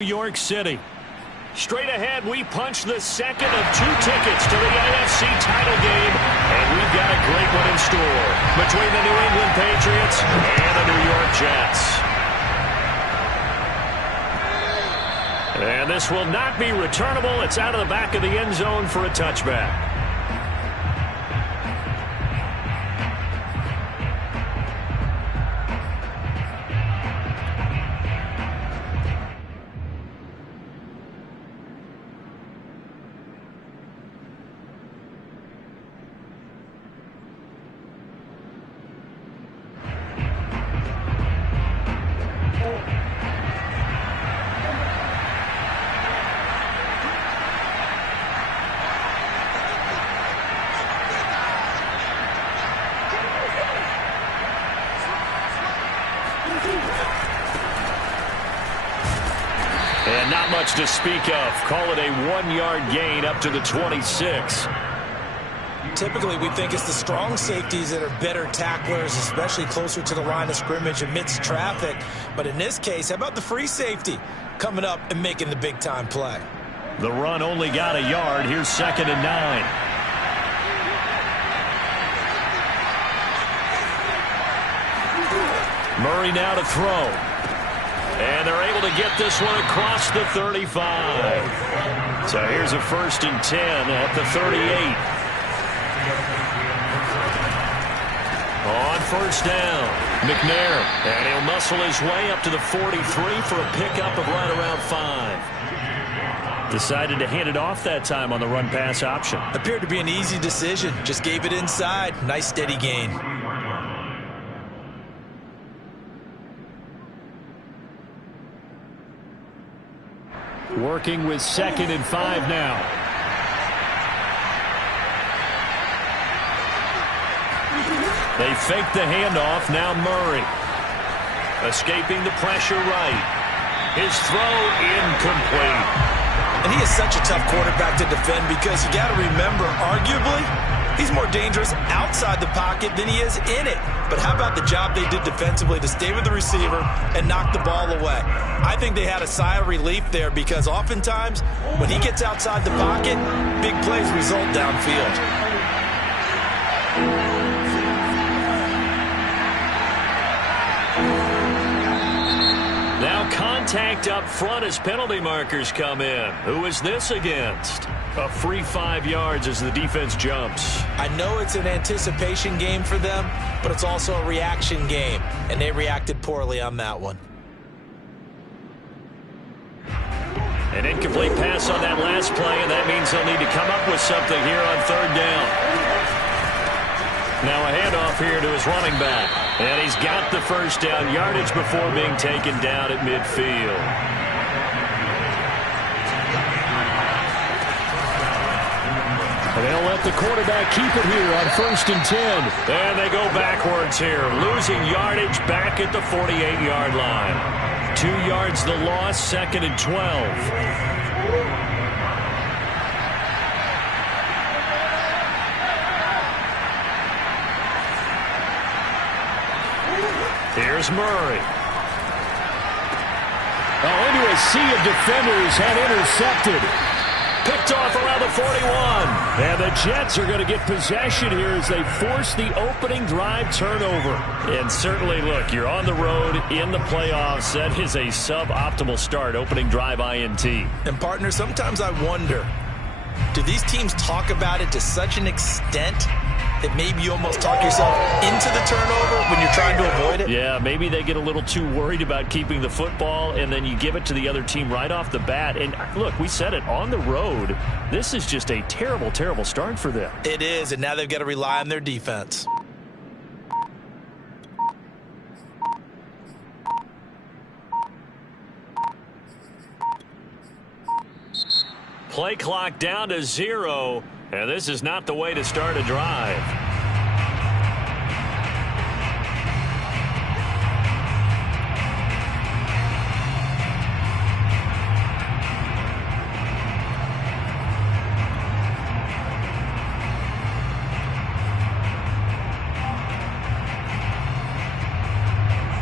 New York City. Straight ahead, we punch the second of 2 tickets to the AFC title game, and we've got a great one in store between the New England Patriots and the New York Jets. And this will not be returnable. It's out of the back of the end zone for a touchback. And not much to speak of. Call it a 1-yard gain up to the 26. Typically, we think it's the strong safeties that are better tacklers, especially closer to the line of scrimmage amidst traffic. But in this case, how about the free safety coming up and making the big-time play? The run only got a yard. Here's 2nd and 9. Murray now to throw. And they're able to get this one across the 35. So here's a 1st and 10 at the 38. On 1st down, McNair. And he'll muscle his way up to the 43 for a pickup of right around 5. Decided to hand it off that time on the run-pass option. Appeared to be an easy decision. Just gave it inside. Nice steady gain. Working with 2nd and 5 now. They fake the handoff. Now Murray. Escaping the pressure right. His throw incomplete. And he is such a tough quarterback to defend because you got to remember, arguably, he's more dangerous outside the pocket than he is in it. But how about the job they did defensively to stay with the receiver and knock the ball away? I think they had a sigh of relief there because oftentimes when he gets outside the pocket, big plays result downfield. Now contact up front as penalty markers come in. Who is this against? A free 5 yards as the defense jumps. I know it's an anticipation game for them, but it's also a reaction game, and they reacted poorly on that one. An incomplete pass on that last play, and that means they'll need to come up with something here on 3rd down. Now a handoff here to his running back. And he's got the 1st down yardage before being taken down at midfield. And they'll let the quarterback keep it here on 1st and 10. And they go backwards here, losing yardage back at the 48-yard line. 2 yards the loss, 2nd and 12. Here's Murray. Into a sea of defenders and intercepted. Picked off around the 41. And the Jets are going to get possession here as they force the opening drive turnover. And certainly, look, you're on the road in the playoffs. That is a suboptimal start, opening drive INT. And, partner, sometimes I wonder, do these teams talk about it to such an extent that maybe you almost talk yourself into the turnover when you're trying to avoid it? Yeah, maybe they get a little too worried about keeping the football, and then you give it to the other team right off the bat. And look, we said it, on the road, this is just a terrible, terrible start for them. It is, and now they've got to rely on their defense. Play clock down to 0. And this is not the way to start a drive.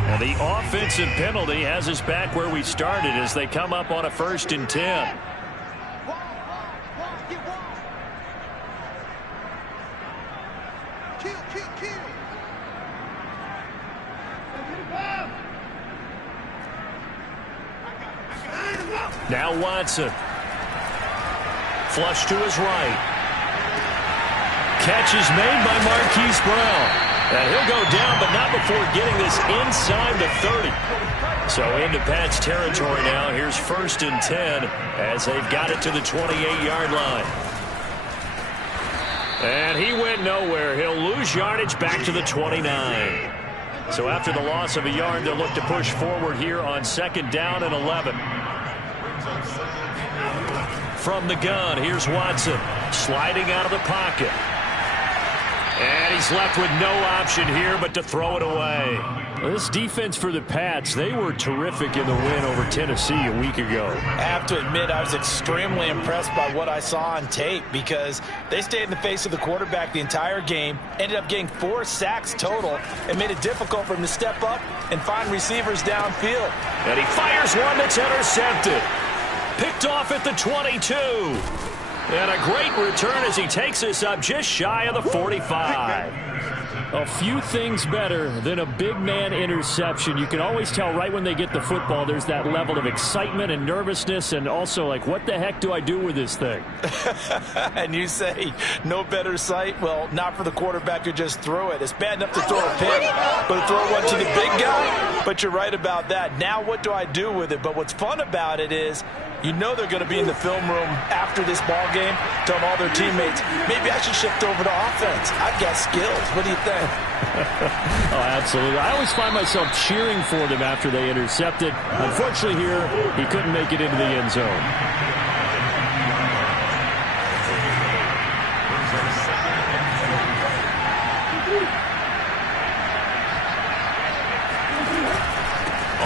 And the offensive penalty has us back where we started as they come up on a 1st and 10. Now Watson. Flush to his right. Catch is made by Marquise Brown. And he'll go down, but not before getting this inside the 30. So into Pat's territory now. Here's 1st and 10 as they've got it to the 28-yard line. And he went nowhere. He'll lose yardage back to the 29. So after the loss of a yard, they'll look to push forward here on 2nd down and 11. From the gun, here's Watson sliding out of the pocket. And he's left with no option here but to throw it away. Well, this defense for the Pats, they were terrific in the win over Tennessee a week ago. I have to admit, I was extremely impressed by what I saw on tape because they stayed in the face of the quarterback the entire game, ended up getting 4 sacks total, and made it difficult for him to step up and find receivers downfield. And he fires one that's intercepted. Picked off at the 22. And a great return as he takes us up just shy of the 45. A few things better than a big man interception. You can always tell right when they get the football, there's that level of excitement and nervousness and also like, what the heck do I do with this thing? And you say, no better sight? Well, not for the quarterback who just threw it. It's bad enough to throw a pick, but to throw one to the big guy? But you're right about that. Now what do I do with it? But what's fun about it is, you know they're going to be in the film room after this ball game, telling all their teammates, maybe I should shift over to offense. I've got skills. What do you think? Oh, absolutely. I always find myself cheering for them after they intercepted. Unfortunately here, he couldn't make it into the end zone.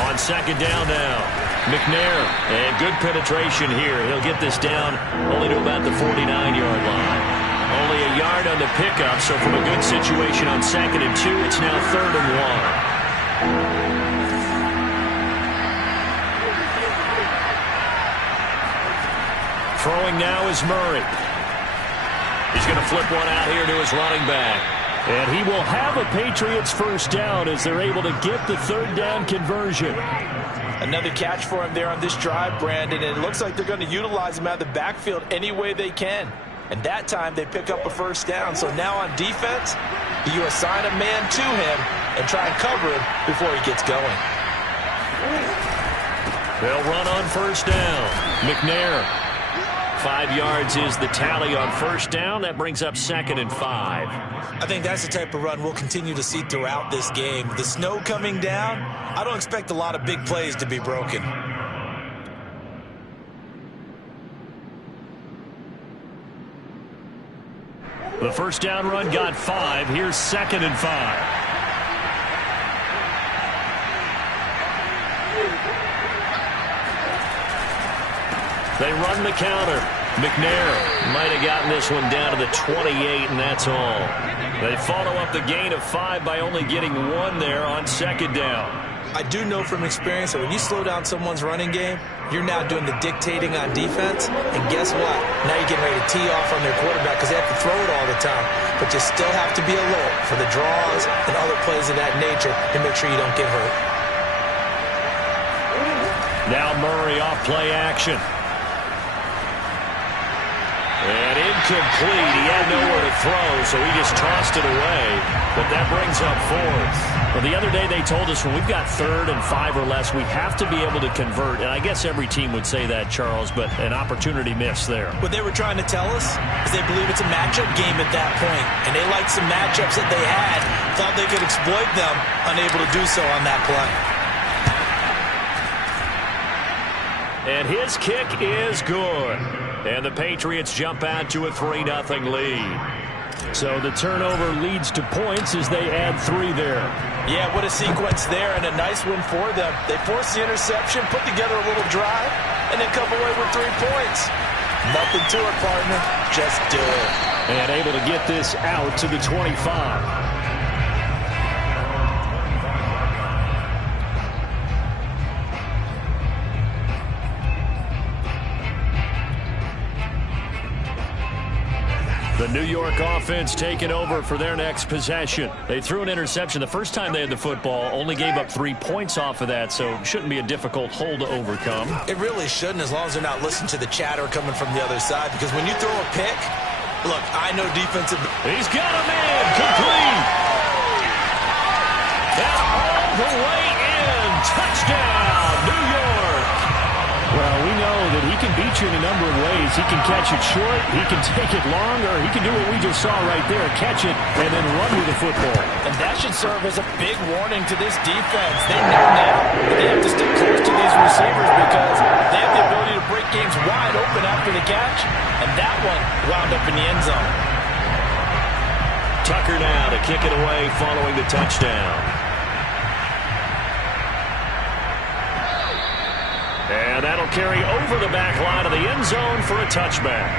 On 2nd down now. McNair, and good penetration here. He'll get this down only to about the 49-yard line. Only a yard on the pickup, so from a good situation on 2nd and 2, it's now 3rd and 1. Throwing now is Murray. He's going to flip one out here to his running back. And he will have a Patriots 1st down as they're able to get the 3rd down conversion. Another catch for him there on this drive, Brandon, and it looks like they're going to utilize him out of the backfield any way they can. And that time they pick up a 1st down. So now on defense, you assign a man to him and try and cover him before he gets going. They'll run on 1st down. McNair. 5 yards is the tally on 1st down. That brings up 2nd and 5. I think that's the type of run we'll continue to see throughout this game. The snow coming down, I don't expect a lot of big plays to be broken. The 1st down run got 5. Here's 2nd and 5. They run the counter. McNair might have gotten this one down to the 28, and that's all. They follow up the gain of 5 by only getting 1 there on 2nd down. I do know from experience that when you slow down someone's running game, you're now doing the dictating on defense, and guess what? Now you're getting ready to tee off on their quarterback because they have to throw it all the time. But you still have to be alert for the draws and other plays of that nature to make sure you don't get hurt. Now Murray off play action. And incomplete. He had nowhere to throw, so he just tossed it away. But that brings up 4th. Well, the other day they told us when we've got 3rd and 5 or less, we have to be able to convert. And I guess every team would say that, Charles, but an opportunity missed there. What they were trying to tell us is they believe it's a matchup game at that point. And they liked some matchups that they had, thought they could exploit them, unable to do so on that play. And his kick is good. And the Patriots jump out to a 3-0 lead. So the turnover leads to points as they add 3 there. Yeah, what a sequence there, and a nice win for them. They forced the interception, put together a little drive, and then come away with 3 points. Nothing to it, partner. Just do it. And able to get this out to the 25. The New York offense taking over for their next possession. They threw an interception the first time they had the football, only gave up 3 points off of that, so shouldn't be a difficult hole to overcome. It really shouldn't, as long as they're not listening to the chatter coming from the other side, because when you throw a pick, look, I know defensive. He's got a man, complete. And all the way in, touchdown, New York. Well, we know that he can beat you in a number of ways. He can catch it short, he can take it long, or he can do what we just saw right there, catch it and then run with the football. And that should serve as a big warning to this defense. They know now that they have to stick close to these receivers because they have the ability to break games wide open after the catch, and that one wound up in the end zone. Tucker now to kick it away following the touchdown. And that'll carry over the back line of the end zone for a touchback.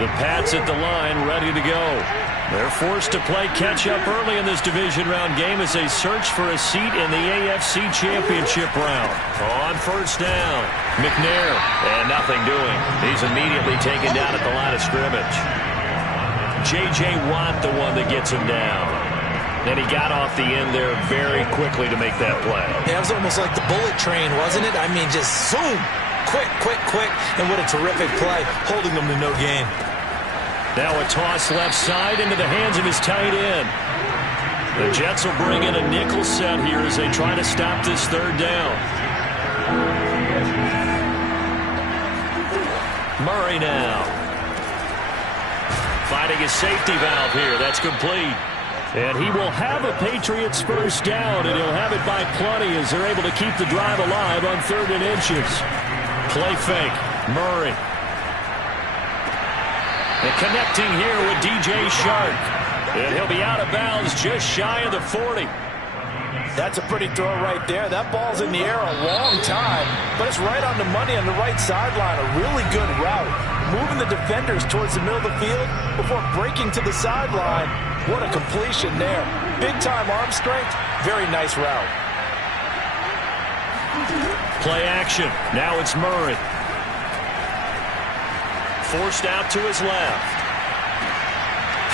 The Pats at the line, ready to go. They're forced to play catch-up early in this division round game as they search for a seat in the AFC Championship round. On first down, McNair, and nothing doing. He's immediately taken down at the line of scrimmage. J.J. Watt, the one that gets him down. And he got off the end there very quickly to make that play. Yeah, it was almost like the bullet train, wasn't it? I mean, just zoom. Quick, quick, quick. And what a terrific play, holding them to no gain. Now a toss left side into the hands of his tight end. The Jets will bring in a nickel set here as they try to stop this third down. Murray now. Finding his safety valve here. That's complete. And he will have a Patriots first down, and he'll have it by plenty as they're able to keep the drive alive on 3rd and inches. Play fake. Murray. And connecting here with DJ Shark. And he'll be out of bounds just shy of the 40. That's a pretty throw right there. That ball's in the air a long time, but it's right on the money on the right sideline. A really good route. Moving the defenders towards the middle of the field before breaking to the sideline. What a completion there. Big-time arm strength. Very nice route. Play action. Now it's Murray. Forced out to his left.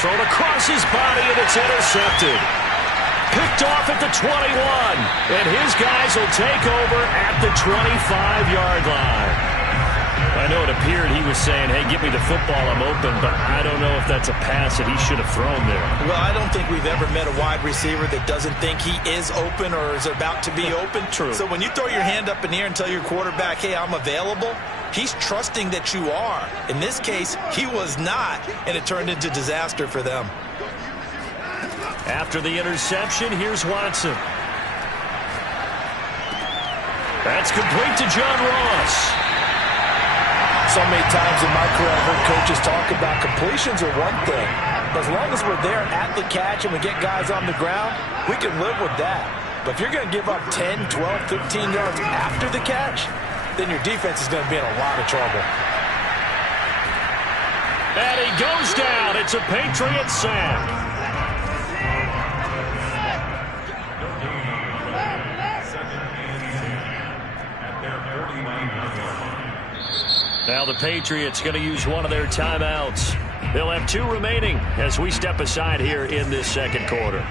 Thrown across his body, and it's intercepted. Picked off at the 21. And his guys will take over at the 25-yard line. I know it appeared he was saying, hey, give me the football, I'm open, but I don't know if that's a pass that he should have thrown there. Well, I don't think we've ever met a wide receiver that doesn't think he is open or is about to be open. True. So when you throw your hand up in the air and tell your quarterback, hey, I'm available, he's trusting that you are. In this case, he was not, and it turned into disaster for them. After the interception, here's Watson. That's complete to John Ross. So many times in my career I've heard coaches talk about completions are one thing. As long as we're there at the catch and we get guys on the ground, we can live with that. But if you're going to give up 10, 12, 15 yards after the catch, then your defense is going to be in a lot of trouble. And he goes down. It's a Patriots sack. Now the Patriots going to use one of their timeouts. They'll have 2 remaining as we step aside here in this second quarter.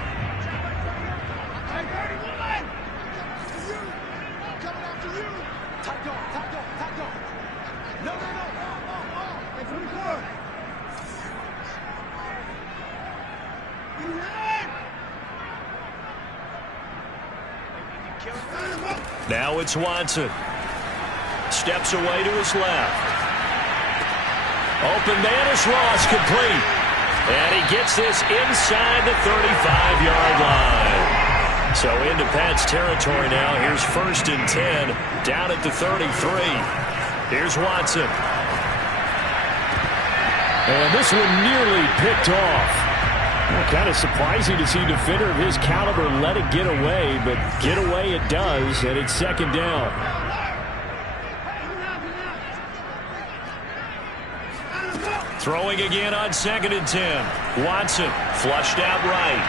Now it's Watson. Steps away to his left. Open man is Ross, complete. And he gets this inside the 35-yard line. So into Pat's territory now. Here's 1st and 10 down at the 33. Here's Watson. And this one nearly picked off. Well, kind of surprising to see a defender of his caliber let it get away, but get away it does, and it's 2nd down. Throwing again on 2nd and 10. Watson flushed out right.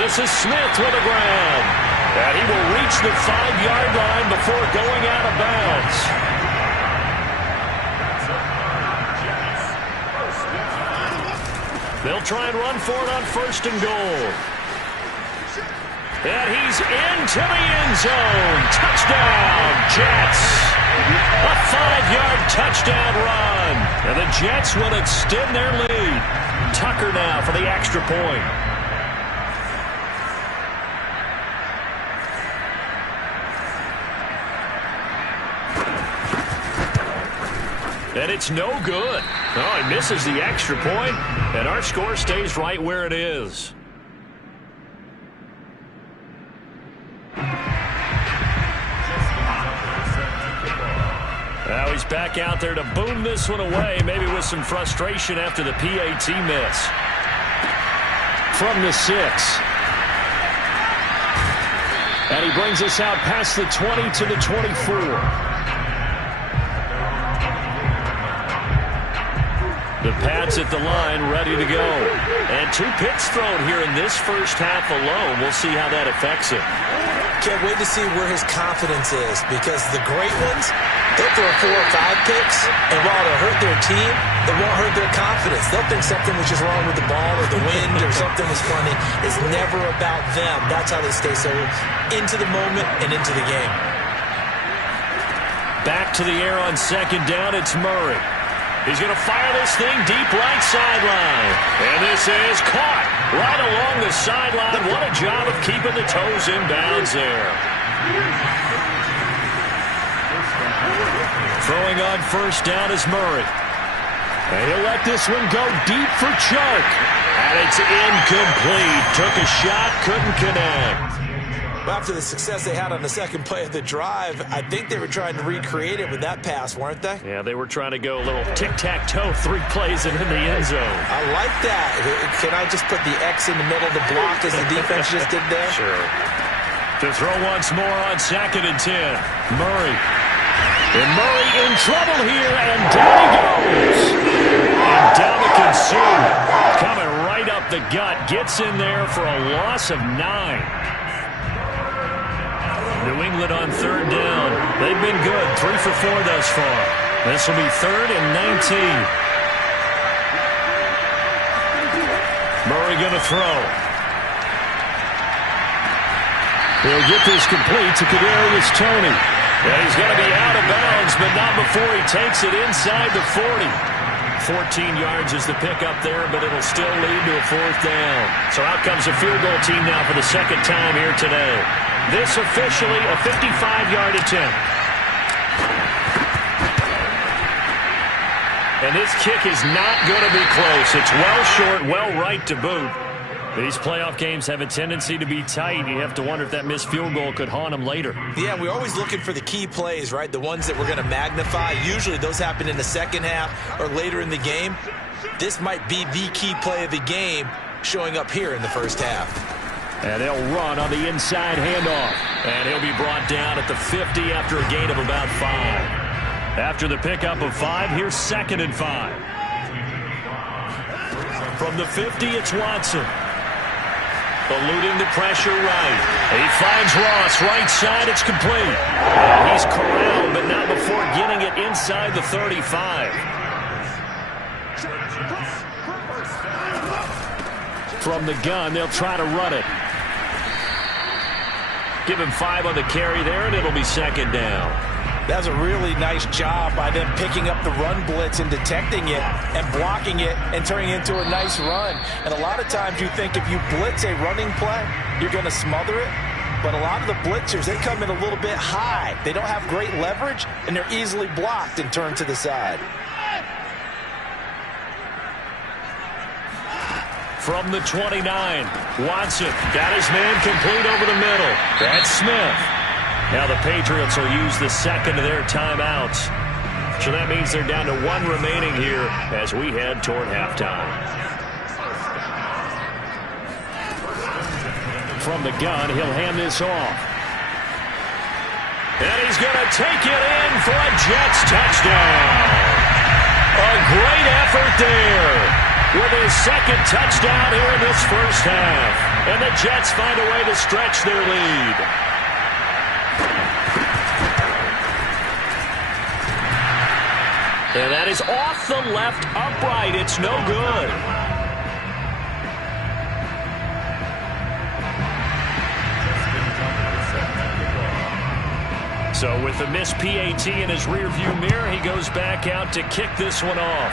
This is Smith with a grab. And he will reach the 5-yard line before going out of bounds. They'll try and run for it on 1st and goal. And he's into the end zone. Touchdown, Jets. A 5-yard touchdown run. And the Jets will extend their lead. Tucker now for the extra point. And it's no good. Oh, he misses the extra point, and our score stays right where it is. Now he's back out there to boom this one away, maybe with some frustration after the PAT miss. From the 6. And he brings us out past the 20 to the 24. The Pats at the line, ready to go. And 2 picks thrown here in this first half alone. We'll see how that affects him. Can't wait to see where his confidence is, because the great ones, they'll throw 4 or 5 picks, and while it'll hurt their team, it won't hurt their confidence. They'll think something was just wrong with the ball or the wind or something was funny. It's never about them. That's how they stay so into the moment and into the game. Back to the air on 2nd down. It's Murray. He's going to fire this thing deep right sideline. And this is caught right along the sideline. What a job of keeping the toes in bounds there. Throwing on 1st down is Murray. And he'll let this one go deep for Chuck. And it's incomplete. Took a shot, couldn't connect. After the success they had on the 2nd play of the drive, I think they were trying to recreate it with that pass, weren't they? Yeah, they were trying to go a little tic-tac-toe, 3 plays and in the end zone. I like that. Can I just put the X in the middle of the block as the defense just did there? Sure. To throw once more on 2nd and 10. Murray. And Murray in trouble here, and down he goes. And Dominican coming right up the gut. Gets in there for a loss of 9. New England on 3rd down. They've been good. 3 for 4 thus far. This will be 3rd and 19. Murray going to throw. He'll get this complete to Kadarius Toney. And he's going to be out of bounds, but not before he takes it inside the 40. 14 yards is the pickup there, but it'll still lead to a 4th down. So out comes a field goal team now for the 2nd time here today. This officially a 55-yard attempt. And this kick is not going to be close. It's well short, well right to boot. These playoff games have a tendency to be tight. You have to wonder if that missed field goal could haunt them later. Yeah, we're always looking for the key plays, right? The ones that we're going to magnify. Usually those happen in the 2nd half or later in the game. This might be the key play of the game showing up here in the 1st half. And they'll run on the inside handoff. And he'll be brought down at the 50 after a gain of about 5. After the pickup of 5, here's 2nd and 5. From the 50, it's Watson. Eluding the pressure right. He finds Ross right side. It's complete. And he's corralled, but not before getting it inside the 35. From the gun, they'll try to run it. Give him 5 on the carry there, and it'll be 2nd down. That's a really nice job by them picking up the run blitz and detecting it and blocking it and turning it into a nice run. And a lot of times you think if you blitz a running play, you're going to smother it. But a lot of the blitzers, they come in a little bit high. They don't have great leverage, and they're easily blocked and turned to the side. From the 29, Watson got his man complete over the middle. That's Smith. Now the Patriots will use the 2nd of their timeouts. So that means they're down to 1 remaining here as we head toward halftime. From the gun, he'll hand this off. And he's going to take it in for a Jets touchdown. A great effort there with his second touchdown here in this first half. And the Jets find a way to stretch their lead. And that is off the left upright. It's no good. So with the missed PAT in his rearview mirror, he goes back out to kick this one off.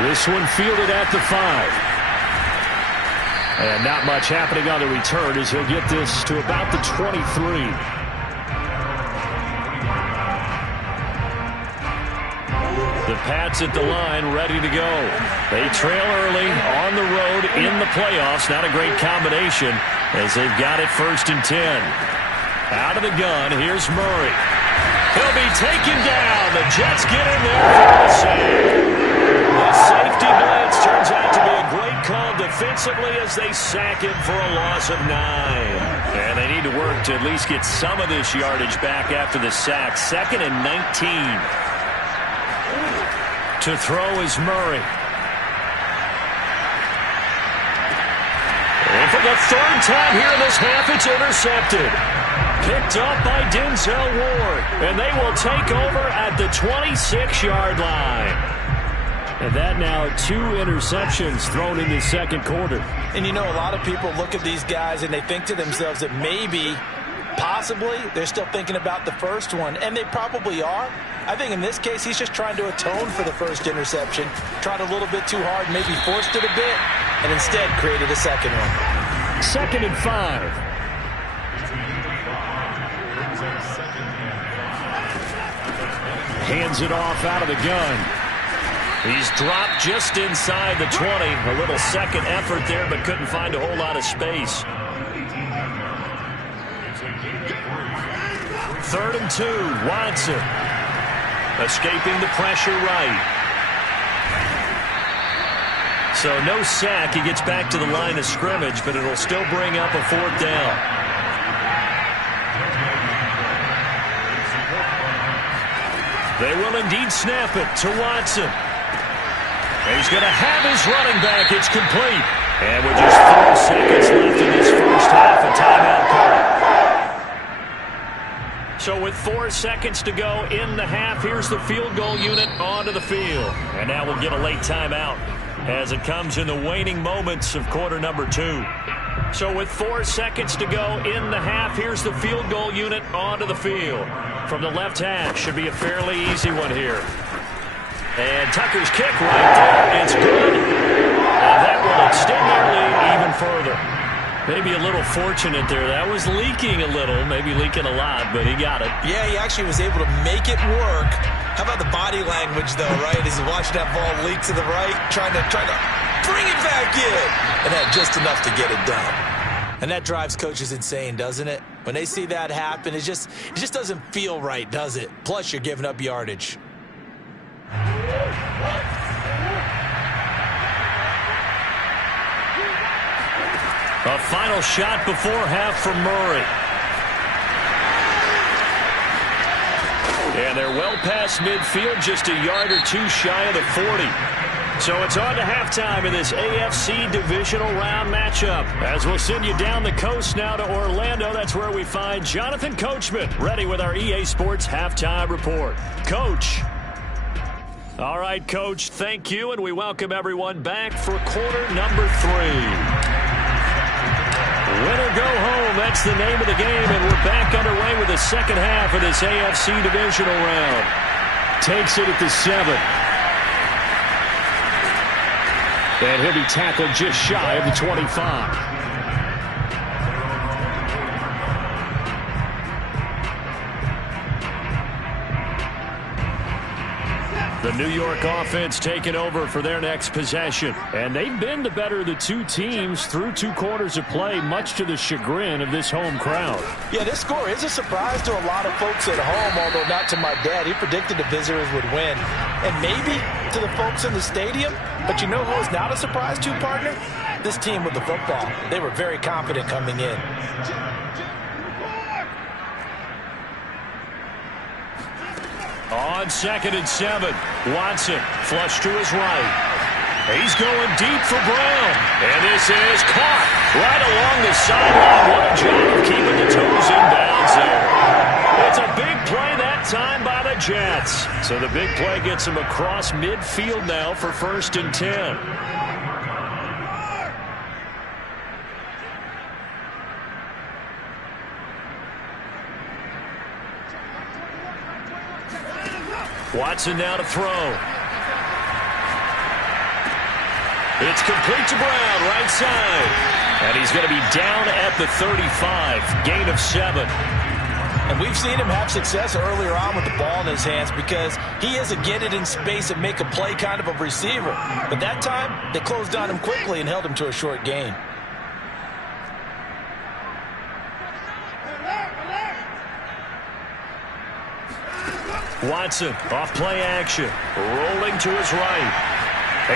This one fielded at the 5. And not much happening on the return as he'll get this to about the 23. The Pats at the line, ready to go. They trail early on the road in the playoffs. Not a great combination as they've got it 1st and 10. Out of the gun, here's Murray. He'll be taken down. The Jets get in there for the save. The safety blitz turns out to be a great call defensively as they sack him for a loss of 9. And they need to work to at least get some of this yardage back after the sack. 2nd and 19. To throw is Murray. And for the 3rd time here in this half, it's intercepted. Picked up by Denzel Ward. And they will take over at the 26-yard line. And that now 2 interceptions thrown in the second quarter. And you know, a lot of people look at these guys and they think to themselves that maybe, possibly, they're still thinking about the first one. And they probably are. I think in this case, he's just trying to atone for the first interception. Tried a little bit too hard, maybe forced it a bit, and instead created a second one. 2nd and 5. Hands it off out of the gun. He's dropped just inside the 20. A little second effort there, but couldn't find a whole lot of space. 3rd and 2, Watson. Escaping the pressure right. So no sack. He gets back to the line of scrimmage, but it'll still bring up a 4th down. They will indeed snap it to Watson. And he's going to have his running back. It's complete. And with just 4 seconds left in this first half, a timeout call. So with 4 seconds to go in the half, here's the field goal unit onto the field. And now we'll get a late timeout as it comes in the waning moments of quarter number 2. So with 4 seconds to go in the half, here's the field goal unit onto the field. From the left half, should be a fairly easy one here. And Tucker's kick right there. It's good. And that will extend their lead even further. Maybe a little fortunate there. That was leaking a little, maybe leaking a lot, but he got it. Yeah, he actually was able to make it work. How about the body language, though, right? As he watched that ball leak to the right, trying to bring it back in, and had just enough to get it done. And that drives coaches insane, doesn't it? When they see that happen, it just doesn't feel right, does it? Plus, you're giving up yardage. A final shot before half from Murray. And they're well past midfield, just a yard or 2 shy of the 40. So it's on to halftime in this AFC divisional round matchup. As we'll send you down the coast now to Orlando, that's where we find Jonathan Coachman, ready with our EA Sports halftime report. Coach. All right, Coach, thank you, and we welcome everyone back for quarter number 3. Win or go home, that's the name of the game, and we're back underway with the second half of this AFC divisional round. Takes it at the 7. And he'll be tackled just shy of the 25. The New York offense taking over for their next possession. And they've been the better of the 2 teams through 2 quarters of play, much to the chagrin of this home crowd. Yeah, this score is a surprise to a lot of folks at home, although not to my dad. He predicted the visitors would win. And maybe to the folks in the stadium. But you know who is not a surprise to, partner? This team with the football. They were very confident coming in. On 2nd and 7, Watson flush to his right. He's going deep for Brown. And this is caught right along the sideline. What a job of keeping the toes in bounds there. It's a big play that time by the Jets. So the big play gets them across midfield now for 1st and 10. Watson now to throw. It's complete to Brown, right side. And he's going to be down at the 35, gain of 7. And we've seen him have success earlier on with the ball in his hands because he is a get it in space and make a play kind of a receiver. But that time, they closed on him quickly and held him to a short gain. Watson, off play action, rolling to his right.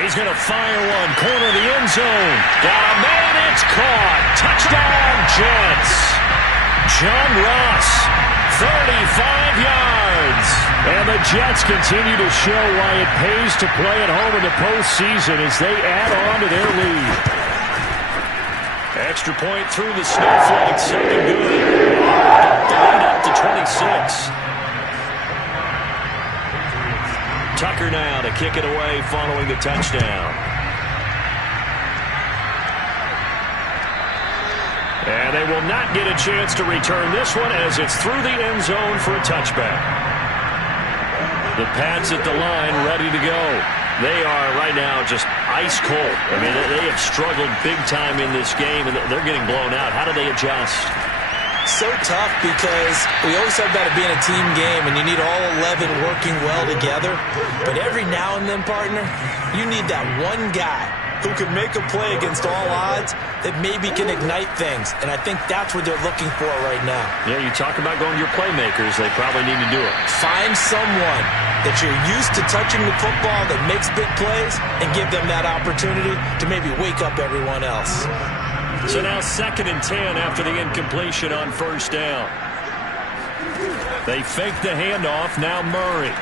He's going to fire one, corner of the end zone. Got a man, it's caught. Touchdown, Jets. John Ross, 35 yards. And the Jets continue to show why it pays to play at home in the postseason as they add on to their lead. Extra point through the snowflake, second good. The lead up to 26. Tucker now to kick it away following the touchdown. And they will not get a chance to return this one as it's through the end zone for a touchback. The Pats at the line ready to go. They are right now just ice cold. I mean, they have struggled big time in this game, and they're getting blown out. How do they adjust? So tough because we always talk about it being a team game and you need all 11 working well together. But every now and then, partner, you need that one guy who can make a play against all odds that maybe can ignite things. And I think that's what they're looking for right now. Yeah, you talk about going to your playmakers. They probably need to do it. Find someone that you're used to touching the football that makes big plays and give them that opportunity to maybe wake up everyone else. So now 2nd and 10 after the incompletion on 1st down. They fake the handoff. Now Murray.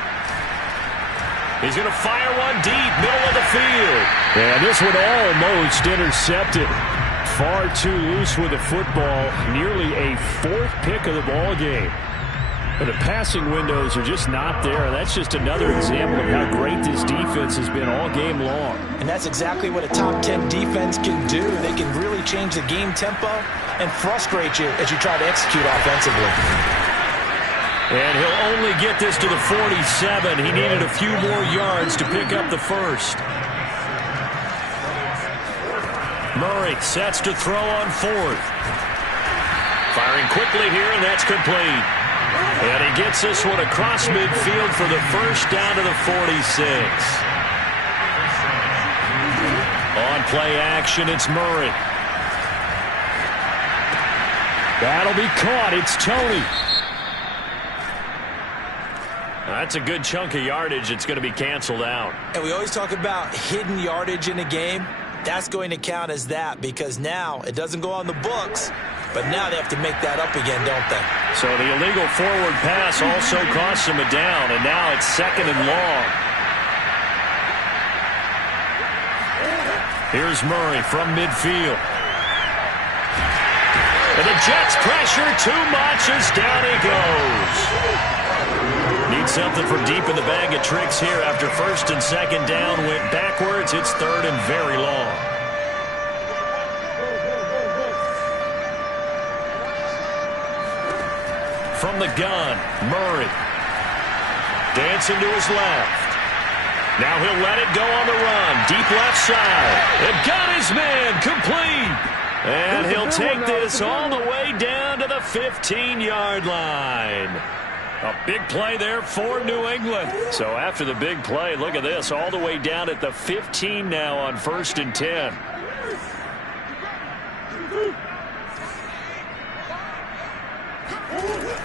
He's going to fire one deep, middle of the field. And this one almost intercepted. Far too loose with the football. Nearly a 4th pick of the ball game. But the passing windows are just not there. That's just another example of how great this defense has been all game long. And that's exactly what a top 10 defense can do. They can really change the game tempo and frustrate you as you try to execute offensively. And he'll only get this to the 47. He needed a few more yards to pick up the first. Murray sets to throw on 4th. Firing quickly here, and that's complete. And he gets this one across midfield for the first down to the 46. On play action, it's Murray. That'll be caught. It's Tony. That's a good chunk of yardage. It's going to be canceled out. And we always talk about hidden yardage in a game. That's going to count as that because now it doesn't go on the books. But now they have to make that up again, don't they? So the illegal forward pass also costs them a down, and now it's 2nd and long. Here's Murray from midfield. And the Jets pressure too much as down he goes. Need something from deep in the bag of tricks here after 1st and 2nd down went backwards. It's 3rd and very long. From the gun, Murray. Dancing to his left. Now he'll let it go on the run. Deep left side. And got his man complete. And he'll take this all the way down to the 15-yard line. A big play there for New England. So after the big play, look at this. All the way down at the 15 now on 1st and 10.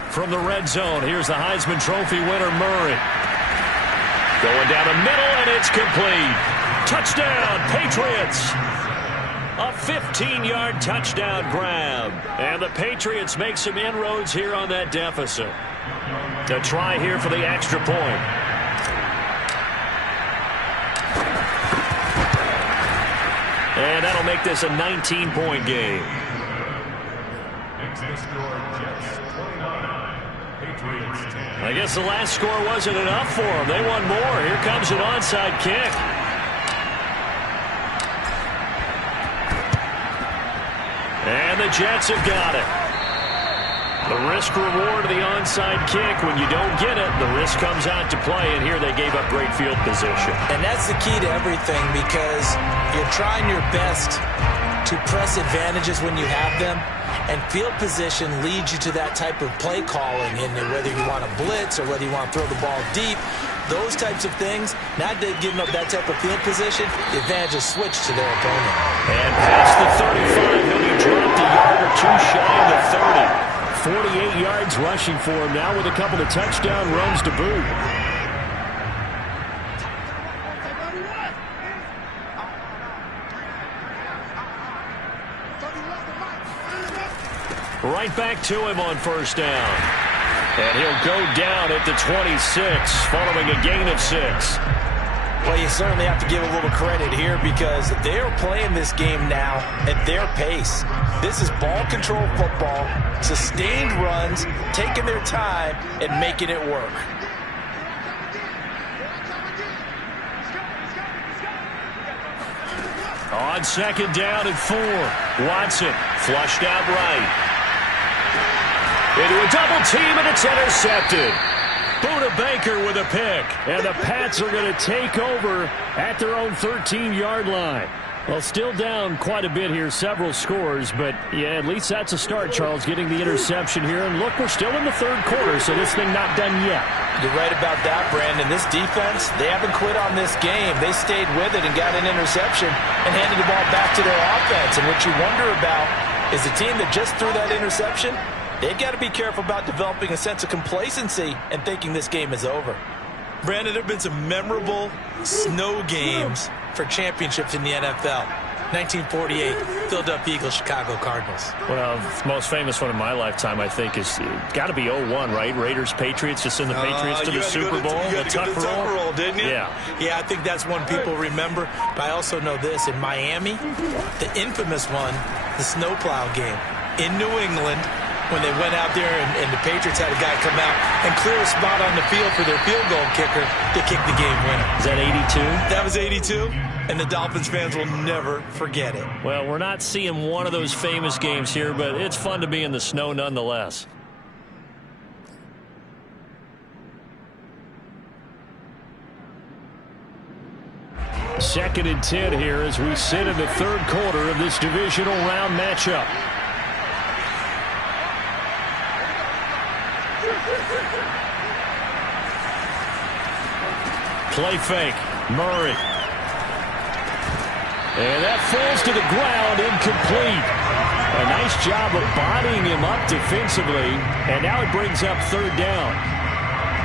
From the red zone, here's the Heisman Trophy winner, Murray. Going down the middle, and it's complete. Touchdown, Patriots. A 15-yard touchdown grab. And the Patriots make some inroads here on that deficit. To try here for the extra point. And that'll make this a 19-point game. I guess the last score wasn't enough for them. They want more. Here comes an onside kick. And the Jets have got it. The risk-reward of the onside kick. When you don't get it, the risk comes out to play, and here they gave up great field position. And that's the key to everything, because you're trying your best to press advantages when you have them, and field position leads you to that type of play calling, and whether you want to blitz or whether you want to throw the ball deep, those types of things. Now they've given up that type of field position, the advantage is switched to their opponent. And past the 35, he'll be dropped a yard or two shy of the 30. 48 yards rushing for him now with a couple of touchdown runs to boot. Right back to him on first down. And he'll go down at the 26 following a gain of 6. Well, you certainly have to give a little credit here, because they are playing this game now at their pace. This is ball control football, sustained runs, taking their time and making it work. On second down and 4, Watson flushed out right. Into a double team, and it's intercepted. Buda Baker with a pick. And the Pats are going to take over at their own 13-yard line. Well, still down quite a bit here, several scores, but yeah, at least that's a start, Charles, getting the interception here. And look, we're still in the third quarter, so this thing not done yet. You're right about that, Brandon. This defense, they haven't quit on this game. They stayed with it and got an interception and handed the ball back to their offense. And what you wonder about is the team that just threw that interception, they've got to be careful about developing a sense of complacency and thinking this game is over. Brandon, there have been some memorable snow games for championships in the NFL. 1948, Philadelphia Eagles, Chicago Cardinals. Well, the most famous one in my lifetime, I think, is got to be 01, right? Raiders, Patriots, just send the Patriots to the Super Bowl. You got to go to the Tucker roll, didn't you? Yeah, I think that's one people remember. But I also know this. In Miami, the infamous one, the snowplow game in New England, when they went out there and the Patriots had a guy come out and clear a spot on the field for their field goal kicker to kick the game winner. Is that 82? That was 82, and the Dolphins fans will never forget it. Well, we're not seeing one of those famous games here, but it's fun to be in the snow nonetheless. Second and 10 here as we sit in the third quarter of this divisional round matchup. Play fake. Murray. And that falls to the ground, incomplete. A nice job of bodying him up defensively. And now it brings up third down.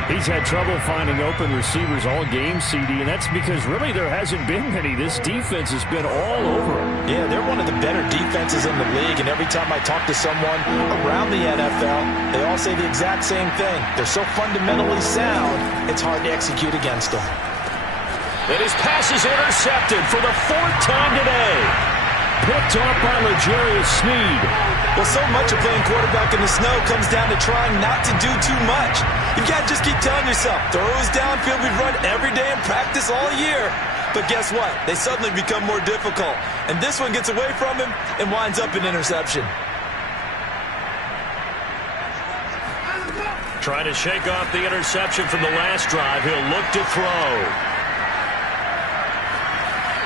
He's had trouble finding open receivers all game, CD, and that's because really there hasn't been many. This defense has been all over him. Yeah, they're one of the better defenses in the league, and every time I talk to someone around the NFL, they all say the exact same thing. They're so fundamentally sound, it's hard to execute against them. And his pass is intercepted for the 4th time today. Picked off by L'Jarius Sneed. Well, so much of playing quarterback in the snow comes down to trying not to do too much. You've got to just keep telling yourself, throws downfield we've run every day in practice all year. But guess what? They suddenly become more difficult. And this one gets away from him and winds up an interception. Trying to shake off the interception from the last drive. He'll look to throw.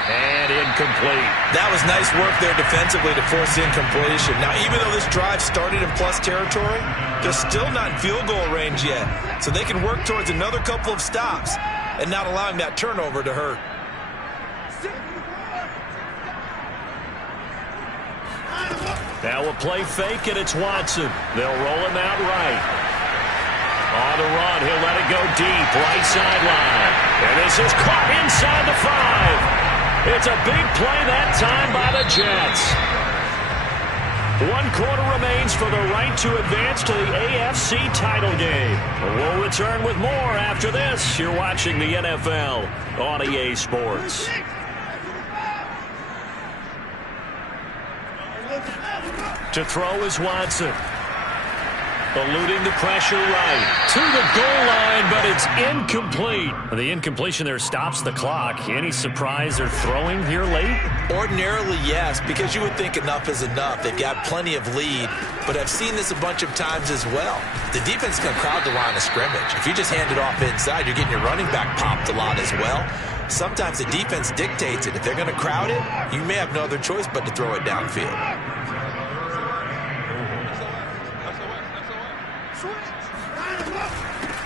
And incomplete. That was nice work there defensively to force incompletion. Now, even though this drive started in plus territory, they're still not in field goal range yet. So they can work towards another couple of stops and not allowing that turnover to hurt. Now we'll play fake, and it's Watson. They'll roll him out right. On the run, he'll let it go deep, right sideline. And this is caught inside the 5. It's a big play that time by the Jets. 1 quarter remains for the right to advance to the AFC title game. We'll return with more after this. You're watching the NFL on EA Sports. To throw is Watson. Eluding the pressure right. To the goal line, but it's incomplete. The incompletion there stops the clock. Any surprise they're throwing here late? Ordinarily, yes, because you would think enough is enough. They've got plenty of lead, but I've seen this a bunch of times as well. The defense can crowd the line of scrimmage. If you just hand it off inside, you're getting your running back popped a lot as well. Sometimes the defense dictates it. If they're going to crowd it, you may have no other choice but to throw it downfield.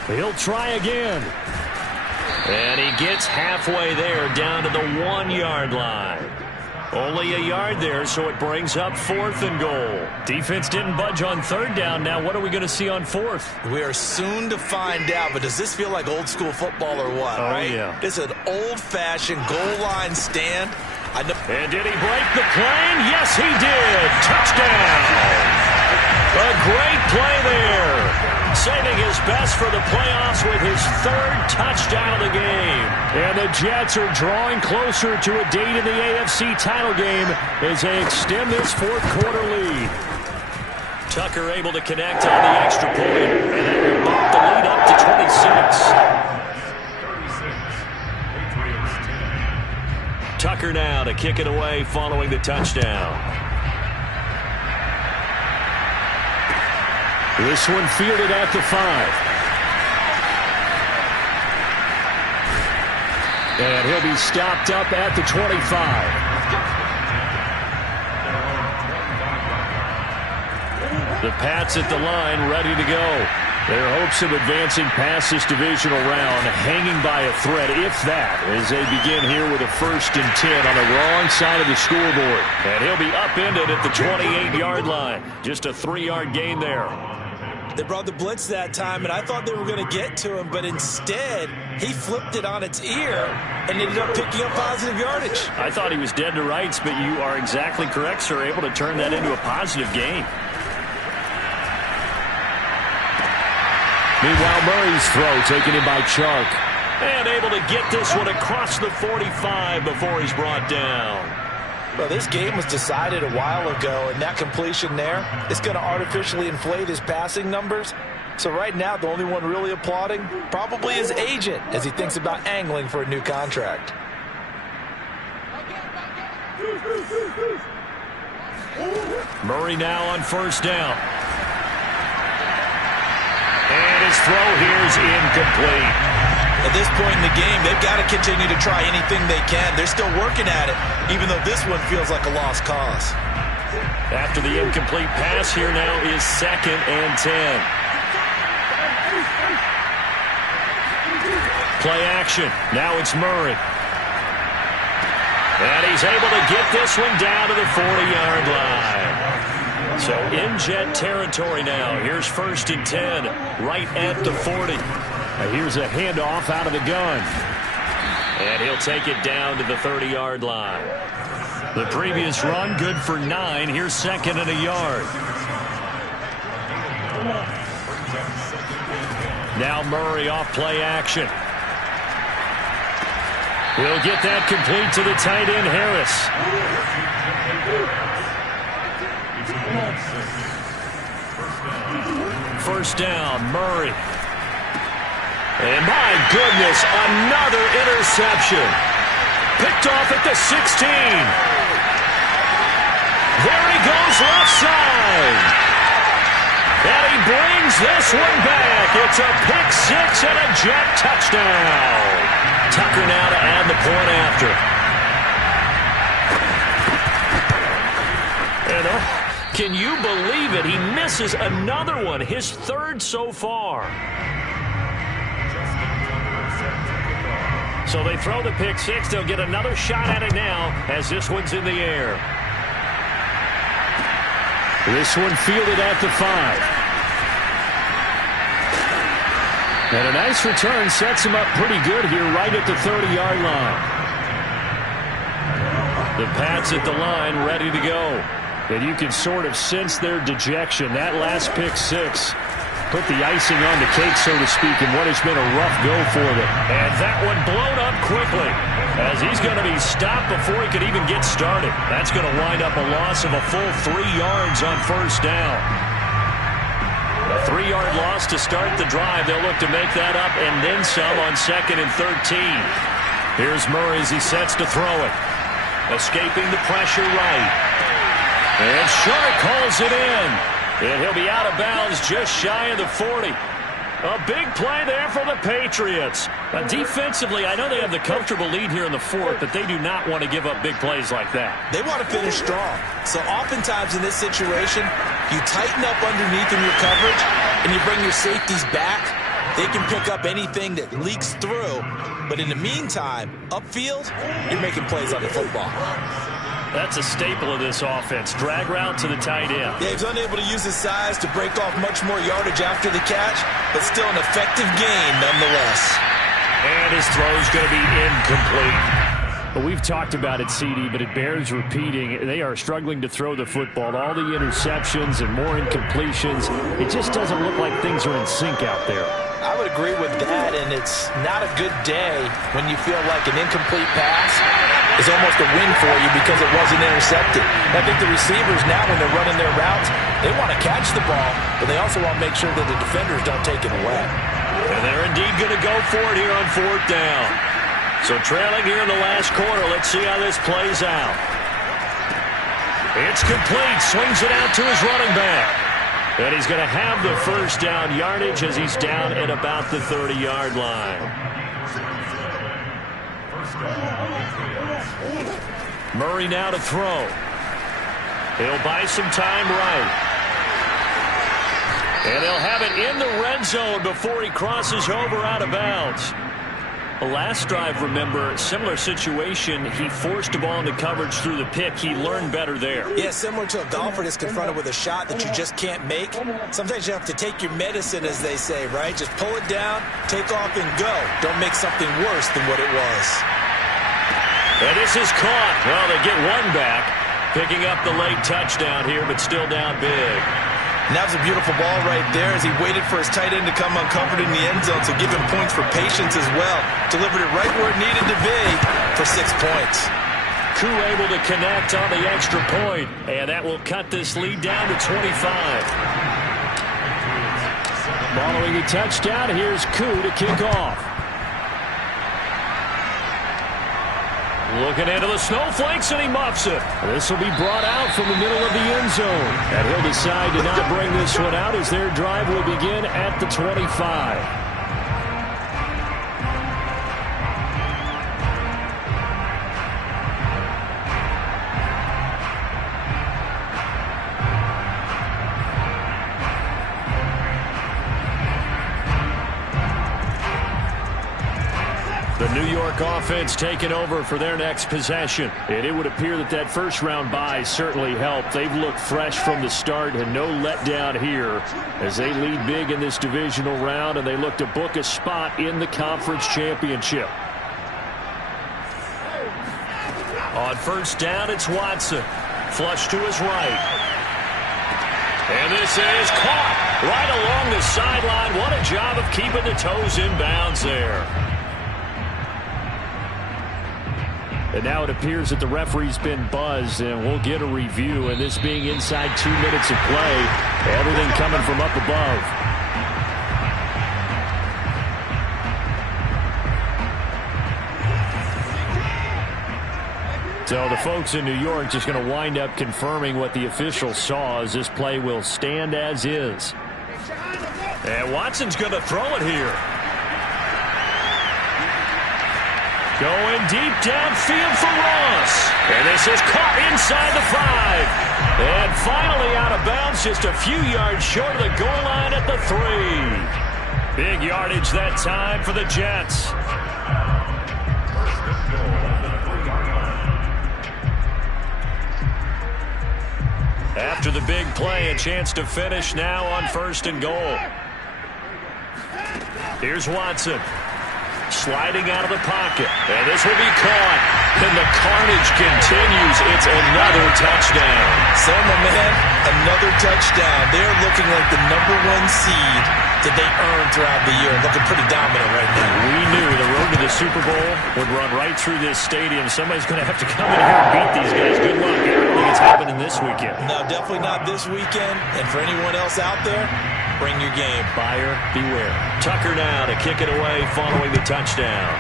He'll try again. And he gets halfway there, down to the 1-yard line. Only a yard there, so it brings up 4th and goal. Defense didn't budge on 3rd down. Now what are we going to see on 4th? We are soon to find out, but does this feel like old school football or what, right? Yeah. It's an old-fashioned goal line stand. And did he break the plane? Yes, he did. Touchdown. A great play there. Saving his best for the playoffs with his 3rd touchdown of the game. And the Jets are drawing closer to a date in the AFC title game as they extend this 4th quarter lead. Tucker able to connect on the extra point. And that will bump the lead up to 26. Tucker now to kick it away following the touchdown. This one fielded at the 5. And he'll be stopped up at the 25. The Pats at the line, ready to go. Their hopes of advancing past this divisional round hanging by a thread, if that, as they begin here with a 1st and 10 on the wrong side of the scoreboard. And he'll be upended at the 28-yard line. Just a 3-yard gain there. They brought the blitz that time, and I thought they were going to get to him, but instead, he flipped it on its ear and ended up picking up positive yardage. I thought he was dead to rights, but you are exactly correct, sir, able to turn that into a positive gain. Meanwhile, Murray's throw taken in by Chark. And able to get this one across the 45 before he's brought down. Well, this game was decided a while ago, and that completion there is going to artificially inflate his passing numbers. So right now, the only one really applauding probably his agent as he thinks about angling for a new contract. Murray now on 1st down. And his throw here is incomplete. At this point in the game, they've got to continue to try anything they can. They're still working at it, even though this one feels like a lost cause. After the incomplete pass, here now is 2nd and 10. Play action. Now it's Murray. And he's able to get this one down to the 40-yard line. So in Jet territory now. Here's 1st and 10, right at the 40. Here's a handoff out of the gun. And he'll take it down to the 30-yard line. The previous run, good for 9. Here's 2nd and a yard. Now Murray off play action. He'll get that complete to the tight end, Harris. 1st down, Murray. And my goodness, another interception. Picked off at the 16. There he goes left side. And he brings this one back. It's a pick 6 and a Jet touchdown. Tucker now to add the point after. And can you believe it? He misses another one, his 3rd so far. So they throw the pick 6. They'll get another shot at it now as this one's in the air. This one fielded at the 5. And a nice return sets him up pretty good here right at the 30-yard line. The Pats at the line, ready to go. And you can sort of sense their dejection. That last pick six put the icing on the cake, so to speak, in what has been a rough go for them. And that one blown up quickly, as he's going to be stopped before he could even get started. That's going to wind up a loss of a full 3 yards on first down. A 3-yard loss to start the drive. They'll look to make that up and then some on 2nd and 13. Here's Murray as he sets to throw it. Escaping the pressure right. And Shark calls it in. And he'll be out of bounds just shy of the 40. A big play there for the Patriots. Defensively, I know they have the comfortable lead here in the 4th, but they do not want to give up big plays like that. They want to finish strong. So oftentimes in this situation, you tighten up underneath in your coverage, and you bring your safeties back. They can pick up anything that leaks through. But in the meantime, upfield, you're making plays on the football. That's a staple of this offense. Drag route to the tight end. Yeah, he's unable to use his size to break off much more yardage after the catch, but still an effective gain nonetheless. And his throw's going to be incomplete. Well, we've talked about it, CD, but it bears repeating. They are struggling to throw the football. All the interceptions and more incompletions. It just doesn't look like things are in sync out there. I would agree with that, and it's not a good day when you feel like an incomplete pass is almost a win for you because it wasn't intercepted. I think the receivers now, when they're running their routes, they want to catch the ball, but they also want to make sure that the defenders don't take it away. And they're indeed going to go for it here on 4th down. So trailing here in the last quarter, let's see how this plays out. It's complete, swings it out to his running back. And he's going to have the first down yardage as he's down at about the 30-yard line. Murray now to throw. He'll buy some time right. And they'll have it in the red zone before he crosses over out of bounds. The last drive, remember, similar situation. He forced the ball into coverage through the pick. He learned better there. Yeah, similar to a golfer that's confronted with a shot that you just can't make. Sometimes you have to take your medicine, as they say, right? Just pull it down, take off, and go. Don't make something worse than what it was. And this is caught. Well, they get one back, picking up the late touchdown here, but still down big. And that was a beautiful ball right there as he waited for his tight end to come uncovered in the end zone, so give him points for patience as well. Delivered it right where it needed to be for 6 points. Koo able to connect on the extra point, and that will cut this lead down to 25. Following a touchdown, here's Koo to kick off. Looking into the snowflakes, and he muffs it. This will be brought out from the middle of the end zone. And he'll decide to not bring this one out as their drive will begin at the 25. The New York offense taking over for their next possession. And it would appear that that first-round bye certainly helped. They've looked fresh from the start and no letdown here as they lead big in this divisional round, and they look to book a spot in the conference championship. On first down, it's Watson. Flush to his right. And this is caught right along the sideline. What a job of keeping the toes in bounds there. And now it appears that the referee's been buzzed, and we'll get a review. And this being inside 2 minutes of play, everything coming from up above. So the folks in New York just going to wind up confirming what the officials saw, as this play will stand as is. And Watson's going to throw it here. Going deep downfield for Ross. And this is caught inside the 5. And finally out of bounds, just a few yards short of the goal line at the 3. Big yardage that time for the Jets. After the big play, a chance to finish now on 1st and goal. Here's Watson. sliding out of the pocket. And this will be caught. And the carnage continues. It's another touchdown. So, my man, another touchdown. They're looking like the #1 seed that they earned throughout the year. Looking pretty dominant right now. We knew the road to the Super Bowl would run right through this stadium. Somebody's going to have to come in here and beat these guys. Good luck. I don't think it's happening this weekend. No, definitely not this weekend. And for anyone else out there, bring your game. Buyer beware. Tucker now to kick it away following the touchdown.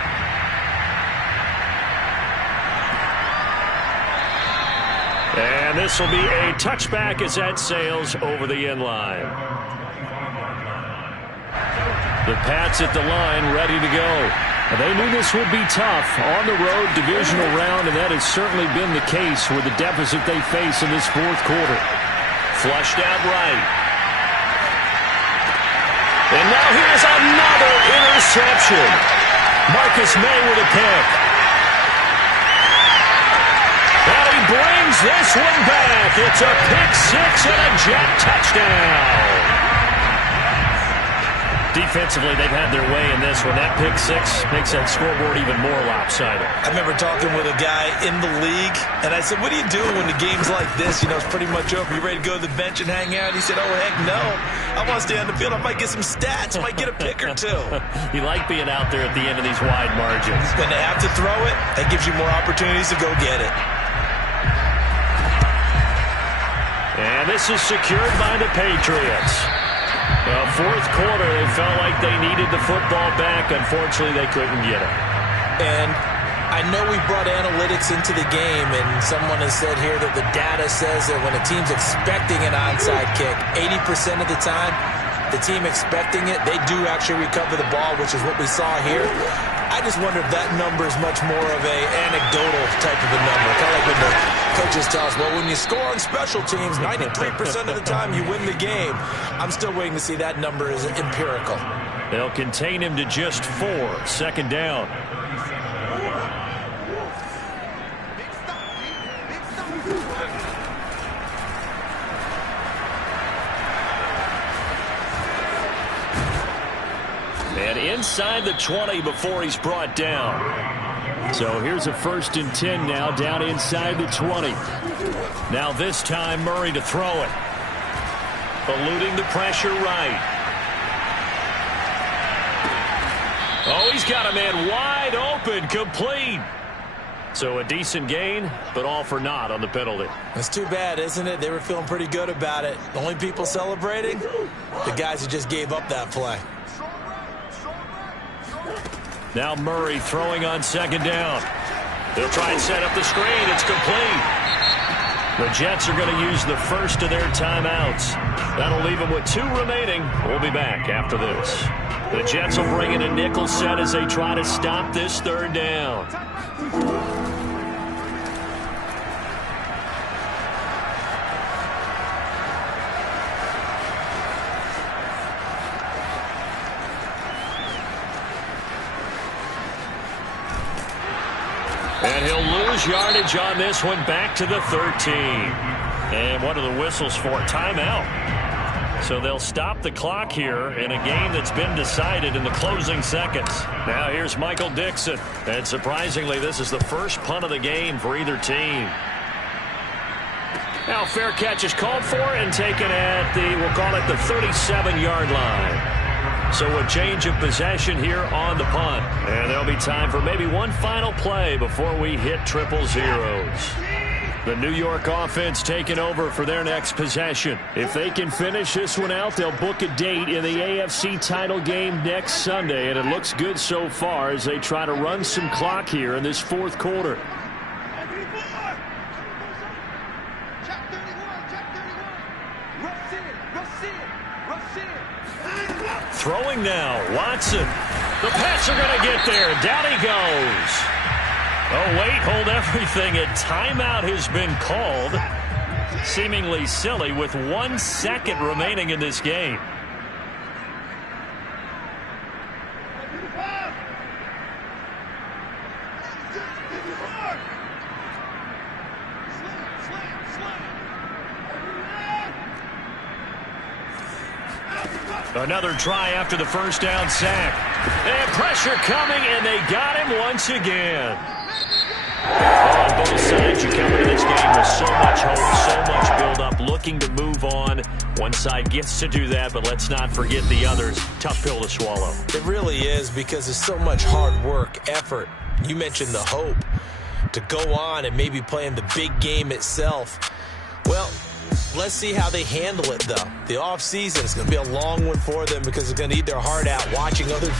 And this will be a touchback as that sails over the end line. The Pats at the line ready to go. They knew this would be tough on the road divisional round, and that has certainly been the case with the deficit they face in this fourth quarter. Flushed out right. And now here's another interception. Marcus May with a pick. And he brings this one back. It's a pick six and a Jet touchdown. Defensively, they've had their way in this one. That pick six makes that scoreboard even more lopsided. I remember talking with a guy in the league, and I said, what do you do when the game's like this? You know, it's pretty much over. You ready to go to the bench and hang out? He said, oh, heck no. I want to stay on the field. I might get some stats. I might get a pick or two. You like being out there at the end of these wide margins. When they have to throw it, that gives you more opportunities to go get it. And this is secured by the Patriots. Fourth quarter, they felt like they needed the football back. Unfortunately, they couldn't get it. And I know we brought analytics into the game, and someone has said here that the data says that when a team's expecting an onside kick, 80% of the time, the team expecting it, they do actually recover the ball, which is what we saw here. I just wonder if that number is much more of a anecdotal type of a number. Kind of like when the coaches tell us, well, when you score on special teams, 93% of the time you win the game. I'm still waiting to see that number is empirical. They'll contain him to just 4. Second down. And inside the 20 before he's brought down. So here's a 1st and 10 now, down inside the 20. Now this time Murray to throw it. Eluding the pressure right. Oh, he's got a man wide open, complete. So a decent gain, but all for naught on the penalty. It's too bad, isn't it? They were feeling pretty good about it. The only people celebrating, the guys who just gave up that play. Now Murray throwing on second down. They'll try and set up the screen. It's complete. The Jets are going to use the first of their timeouts. That'll leave them with 2 remaining. We'll be back after this. The Jets will bring in a nickel set as they try to stop this 3rd down. And he'll lose yardage on this one, back to the 13. And what are the whistles for? Timeout. So they'll stop the clock here in a game that's been decided in the closing seconds. Now here's Michael Dixon. And surprisingly, this is the first punt of the game for either team. Now fair catch is called for and taken at the, we'll call it the 37-yard line. So a change of possession here on the punt. And there'll be time for maybe one final play before we hit triple zeros. The New York offense taking over for their next possession. If they can finish this one out, they'll book a date in the AFC title game next Sunday. And it looks good so far as they try to run some clock here in this fourth quarter. Throwing now, Watson. The Pats are going to get there. Down he goes. Oh, wait, hold everything. A timeout has been called. Seemingly silly with 1 second remaining in this game. Another try after the first down sack. And pressure coming, and they got him once again. On both sides, you come into this game with so much hope, so much build-up, looking to move on. One side gets to do that, but let's not forget the others. Tough pill to swallow. It really is, because there's so much hard work, effort. You mentioned the hope to go on and maybe play in the big game itself. Well, let's see how they handle it, though. The offseason is going to be a long one for them because they're going to eat their heart out watching other